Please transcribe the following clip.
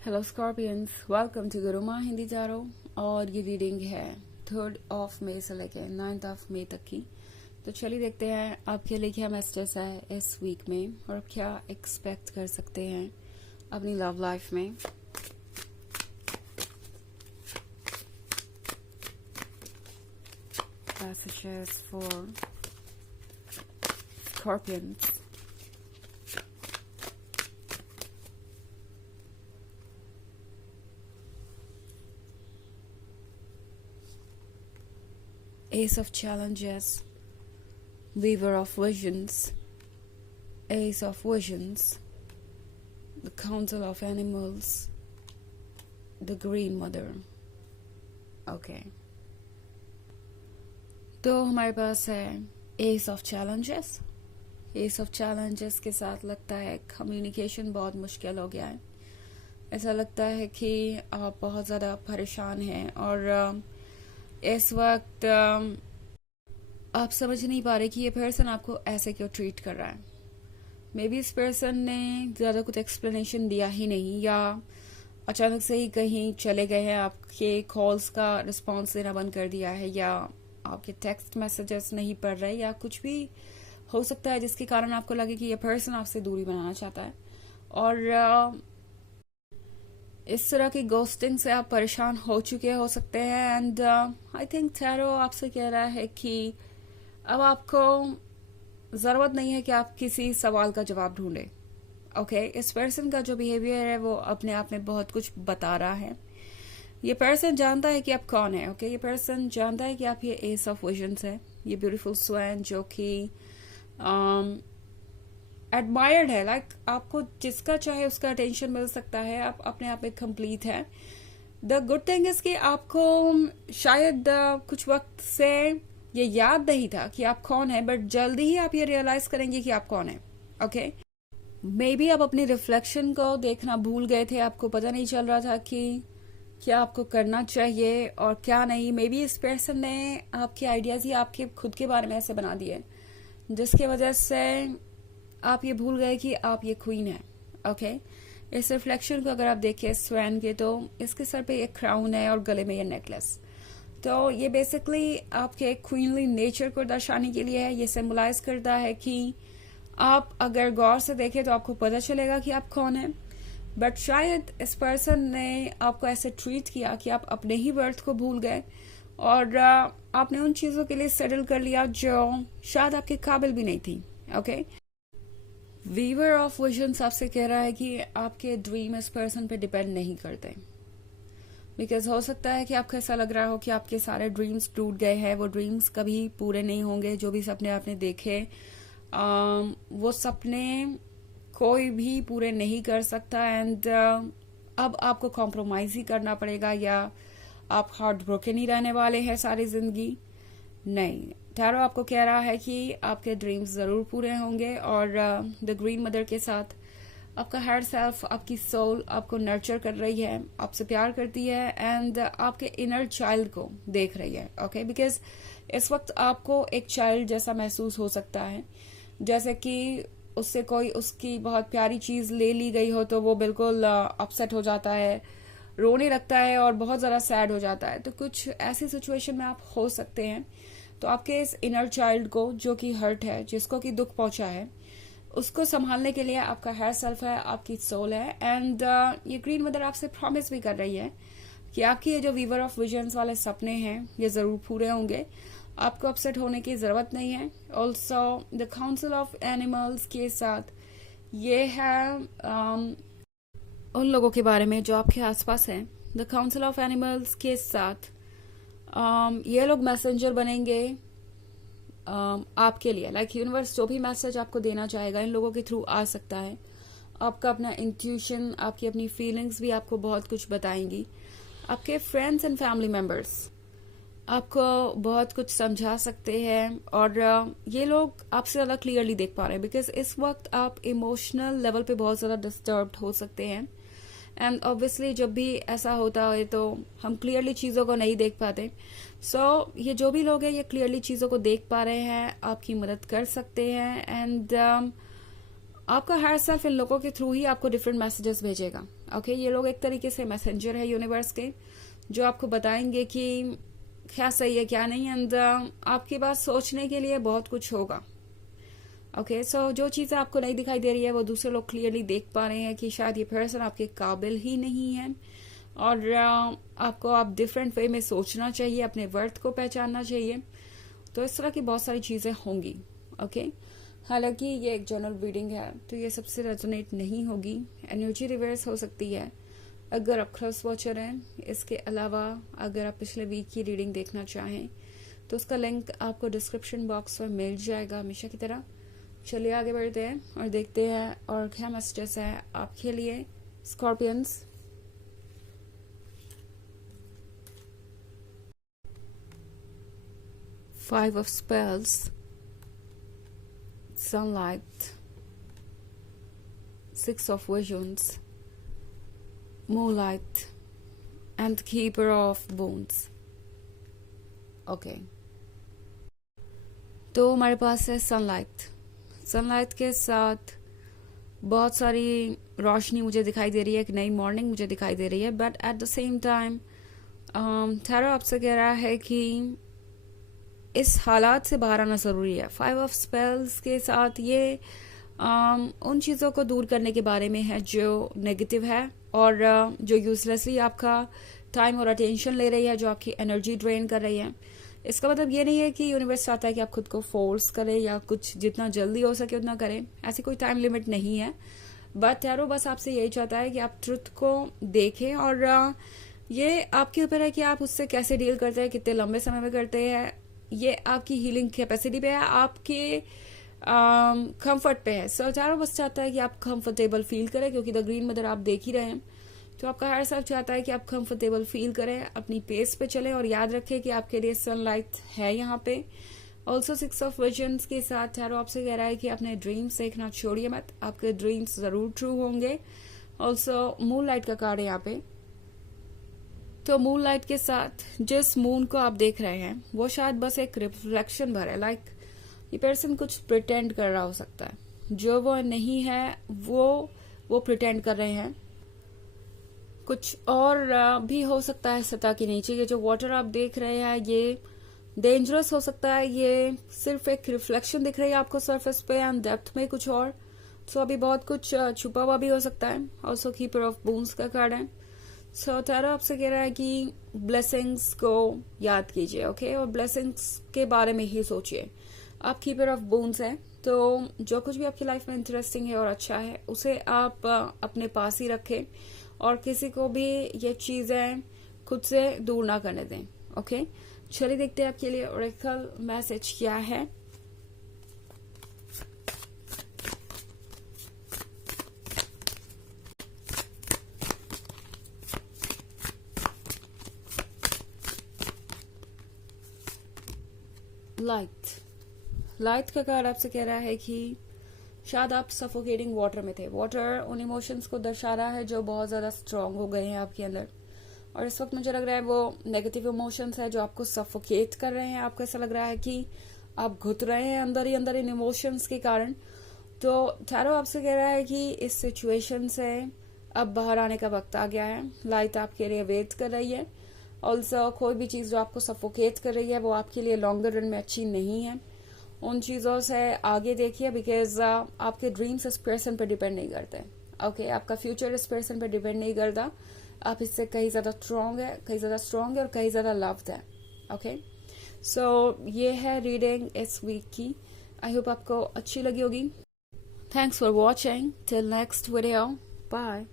Hello scorpions, welcome to Guruma Hindi जारो। और ये रीडिंग है 3 मई से लेकर 9 मई तक की। तो चलिए देखते हैं आपके लिए क्या मैसेजेस है इस वीक में और आप क्या एक्सपेक्ट कर सकते हैं अपनी लव लाइफ में। Messages for Scorpions. Ace of Challenges, Weaver of Visions, Ace of Visions, the Council of Animals, the Green Mother. Okay. तो हमारे पास है S of challenges. S of challenges के साथ लगता है कम्युनिकेशन बहुत मुश्किल हो गया है। ऐसा लगता है कि आप बहुत ज़्यादा परेशान हैं और इस वक्त आप समझ नहीं पा रहे कि ये पर्सन आपको ऐसे क्यों ट्रीट कर रहा है। मे बी इस पर्सन ने ज़्यादा कुछ एक्सप्लेनेशन दिया ही नहीं या अचानक से ही कहीं चले गए हैं, आपके कॉल्स का रिस्पॉन्स देना बंद कर दिया है या आपके टेक्स्ट मैसेजेस नहीं पढ़ रहे या कुछ भी हो सकता है जिसके कारण आपको लगे कि ये पर्सन आपसे दूरी बनाना चाहता है। और इस तरह की गोस्टिंग से आप परेशान हो चुके हो सकते हैं एंड आई थिंक टैरो आपसे कह रहा है कि अब आपको ज़रूरत नहीं है कि आप किसी सवाल का जवाब ढूंढें। ओके, इस पर्सन का जो बिहेवियर है वो अपने आप में बहुत कुछ बता रहा है। ये पर्सन जानता है कि आप कौन है। ओके, ये पर्सन जानता है कि आप ये एस ऑफ विजन्स है, ये ब्यूटीफुल स्वैन जो कि एडमायर्ड है। लाइक आपको जिसका चाहे उसका अटेंशन मिल सकता है, आप अपने आप में कंप्लीट है। द गुड थिंग इज कि आपको शायद कुछ वक्त से ये याद नहीं था कि आप कौन है, बट जल्दी ही आप ये रियलाइज करेंगे कि आप कौन है। ओके, मे बी आप अपने रिफ्लेक्शन को देखना भूल गए थे, आपको पता नहीं चल रहा था कि क्या आपको करना चाहिए और क्या नहीं। मे बी इस पर्सन ने आपके आइडियाज ही आपके खुद के बारे में ऐसे बना दिए जिसकी वजह से आप ये भूल गए कि आप ये क्वीन है। ओके, इस रिफ्लेक्शन को अगर आप देखिए स्वैन के, तो इसके सर पे एक क्राउन है और गले में ये नेकलेस। तो ये बेसिकली आपके क्वीनली नेचर को दर्शाने के लिए है। ये सिंबलाइज करता है कि आप अगर गौर से देखें तो आपको पता चलेगा कि आप कौन है, बट शायद इस पर्सन ने आपको ऐसे ट्रीट किया कि आप अपने ही बर्थ को भूल गए और आपने उन चीज़ों के लिए सेटल कर लिया जो शायद आपके काबिल भी नहीं थी। ओके, वीवर ऑफ विजन्स आपसे कह रहा है कि आपके ड्रीम इस पर्सन पे डिपेंड नहीं करते। बिकॉज हो सकता है कि आपको ऐसा लग रहा हो कि आपके सारे ड्रीम्स टूट गए हैं, वो ड्रीम्स कभी पूरे नहीं होंगे। जो भी सपने आपने देखे वो सपने कोई भी पूरे नहीं कर सकता एंड अब आपको कॉम्प्रोमाइज ही करना पड़ेगा या आप हार्ट ब्रोकन ही रहने वाले हैं सारी जिंदगी। नहीं, टैरो आपको कह रहा है कि आपके ड्रीम्स जरूर पूरे होंगे और द ग्रीन मदर के साथ आपका हायर सेल्फ, आपकी सोल आपको नर्चर कर रही है, आपसे प्यार करती है एंड आपके इनर चाइल्ड को देख रही है। ओके, बिकॉज इस वक्त आपको एक चाइल्ड जैसा महसूस हो सकता है, जैसे कि उससे कोई उसकी बहुत प्यारी चीज ले ली गई हो तो वो बिल्कुल अपसेट हो जाता है, रोने लगता है और बहुत ज़्यादा सैड हो जाता है। तो कुछ ऐसी सिचुएशन में आप हो सकते हैं। तो आपके इस इनर चाइल्ड को जो कि हर्ट है, जिसको कि दुख पहुंचा है, उसको संभालने के लिए आपका हायर सेल्फ है, आपकी सोल है एंड ये ग्रीन मदर आपसे प्रॉमिस भी कर रही है कि आपकी ये जो वीवर ऑफ विजन्स वाले सपने हैं ये ज़रूर पूरे होंगे। आपको अपसेट होने की ज़रूरत नहीं है। Also the council of animals के साथ ये है उन लोगों के बारे में जो आपके आसपास हैं। द काउंसिल ऑफ एनिमल्स के साथ ये लोग मैसेंजर बनेंगे आपके लिए। लाइक यूनिवर्स जो भी मैसेज आपको देना चाहेगा इन लोगों के थ्रू आ सकता है। आपका अपना इंट्यूशन, आपकी अपनी फीलिंग्स भी आपको बहुत कुछ बताएंगी। आपके फ्रेंड्स एंड फैमिली मेंबर्स आपको बहुत कुछ समझा सकते हैं और ये लोग आपसे ज़्यादा क्लियरली देख पा रहे हैं बिकॉज इस वक्त आप इमोशनल लेवल पे बहुत ज़्यादा डिस्टर्ब्ड हो सकते हैं एंड ऑब्वियसली जब भी ऐसा होता है तो हम क्लियरली चीज़ों को नहीं देख पाते। सो ये जो भी लोग हैं ये क्लियरली चीज़ों को देख पा रहे हैं, आपकी मदद कर सकते हैं एंड आपका हायर सेल्फ इन लोगों के थ्रू ही आपको डिफरेंट मैसेजेस भेजेगा। ओके, ये लोग एक तरीके से मैसेंजर है यूनिवर्स के, जो आपको बताएंगे कि क्या सही है क्या नहीं, एंड आपके पास सोचने के लिए बहुत कुछ होगा। ओके, सो जो चीज़ें आपको नहीं दिखाई दे रही है वो दूसरे लोग क्लियरली देख पा रहे हैं कि शायद ये पर्सन आपके काबिल ही नहीं है, और आपको आप डिफरेंट वे में सोचना चाहिए, अपने वर्थ को पहचानना चाहिए। तो इस तरह की बहुत सारी चीज़ें होंगी। ओके, हालांकि ये एक जनरल रीडिंग है तो ये सबसे रेजोनेट नहीं होगी, एनर्जी रिवर्स हो सकती है अगर आप क्रॉस वॉचर हैं। इसके अलावा अगर आप पिछले वीक की रीडिंग देखना चाहें तो उसका लिंक आपको डिस्क्रिप्शन बॉक्स में मिल जाएगा हमेशा की तरह। चलिए आगे बढ़ते हैं और देखते हैं और क्या मैसेजेस है आपके लिए Scorpions. Five of Spells, Sunlight, Six of Visions, Moonlight, and Keeper of Bones. Okay. तो हमारे पास है सनलाइट। सनलाइट के साथ बहुत सारी रोशनी मुझे दिखाई दे रही है, एक नई मॉर्निंग मुझे दिखाई दे रही है, but at the same time tarot आपसे कह रहा है कि इस हालात से बाहर आना ज़रूरी है। 5 ऑफ स्पेल्स के साथ ये उन चीज़ों को दूर करने के बारे में है जो नेगेटिव है और जो यूजलेसली आपका टाइम और अटेंशन ले रही है, जो आपकी एनर्जी ड्रेन कर रही है। इसका मतलब ये नहीं है कि यूनिवर्स चाहता है कि आप खुद को फोर्स करें या कुछ जितना जल्दी हो सके उतना करें, ऐसी कोई टाइम लिमिट नहीं है। बट टैरो बस आपसे यही चाहता है कि आप ट्रुथ को देखें, और ये आपके ऊपर है कि आप उससे कैसे डील करते हैं, कितने लंबे समय में करते हैं। ये आपकी हीलिंग कैपेसिटी पे है, आपके कंफर्ट पे है। सो टैरो बस चाहता है कि आप कंफर्टेबल फील करें, क्योंकि द ग्रीन मदर आप देख ही रहे हैं। तो आपका हायर सेल्फ चाहता है कि आप कंफर्टेबल फील करें, अपनी पेस पे चलें, और याद रखें कि आपके लिए सनलाइट है यहाँ पे। ऑल्सो 6 ऑफ विजन्स के साथ टैरो आपसे कह रहा है कि अपने ड्रीम्स देखना छोड़िए मत, आपके ड्रीम्स जरूर ट्रू होंगे। ऑल्सो मूनलाइट का कार्ड है यहाँ पे। तो मूनलाइट के साथ जिस मून को आप देख रहे हैं वो शायद बस एक रिफ्लेक्शन भर है, लाइक ये पर्सन कुछ प्रिटेंड कर रहा हो सकता है, जो वो नहीं है वो प्रिटेंड कर रहे हैं। कुछ और भी हो सकता है सतह के नीचे। ये जो वाटर आप देख रहे हैं ये डेंजरस हो सकता है, ये सिर्फ एक रिफ्लेक्शन दिख रही है आपको सरफेस पे, एंड डेप्थ में कुछ और। तो अभी बहुत कुछ छुपा हुआ भी हो सकता है। ऑल्सो कीपर ऑफ बोन्स का कार्ड है। सो टैरो आपसे कह रहा है कि ब्लेसिंग्स को याद कीजिए, ओके, और ब्लेसिंग्स के बारे में ही सोचिए। आप कीपर ऑफ बोन्स हैं, तो जो कुछ भी आपकी लाइफ में इंटरेस्टिंग है और अच्छा है उसे आप अपने पास ही रखें, और किसी को भी ये चीजें खुद से दूर ना करने दें। ओके, चलिए देखते हैं आपके लिए ओरेकल मैसेज क्या है। लाइट का कार्ड आपसे कह रहा है कि शायद आप सफोकेटिंग वाटर में थे। वाटर उन इमोशंस को दर्शा रहा है जो बहुत ज्यादा स्ट्रांग हो गए हैं आपके अंदर, और इस वक्त मुझे लग रहा है वो नेगेटिव इमोशंस है जो आपको सफोकेट कर रहे हैं। आपको ऐसा लग रहा है कि आप घुट रहे हैं अंदर ही अंदर इन इमोशंस के कारण। तो टैरो आपसे कह रहा है कि इस सिचुएशन से अब बाहर आने का वक्त आ गया है। लाइट आपके लिए वेट कर रही है। ऑल्सो कोई भी चीज जो आपको सफोकेट कर रही है वो आपके लिए लॉन्गर रन में अच्छी नहीं है। उन चीजों से आगे देखिए, बिकॉज आपके ड्रीम्स इस पर्सन पर डिपेंड नहीं करते। ओके, आपका फ्यूचर इस पर्सन पर डिपेंड नहीं करता। आप इससे कहीं ज्यादा स्ट्रांग है और कहीं ज्यादा लव्ड है। ओके, सो ये है रीडिंग इस वीक की। आई होप आपको अच्छी लगी होगी। Thanks for watching. Till next video, bye.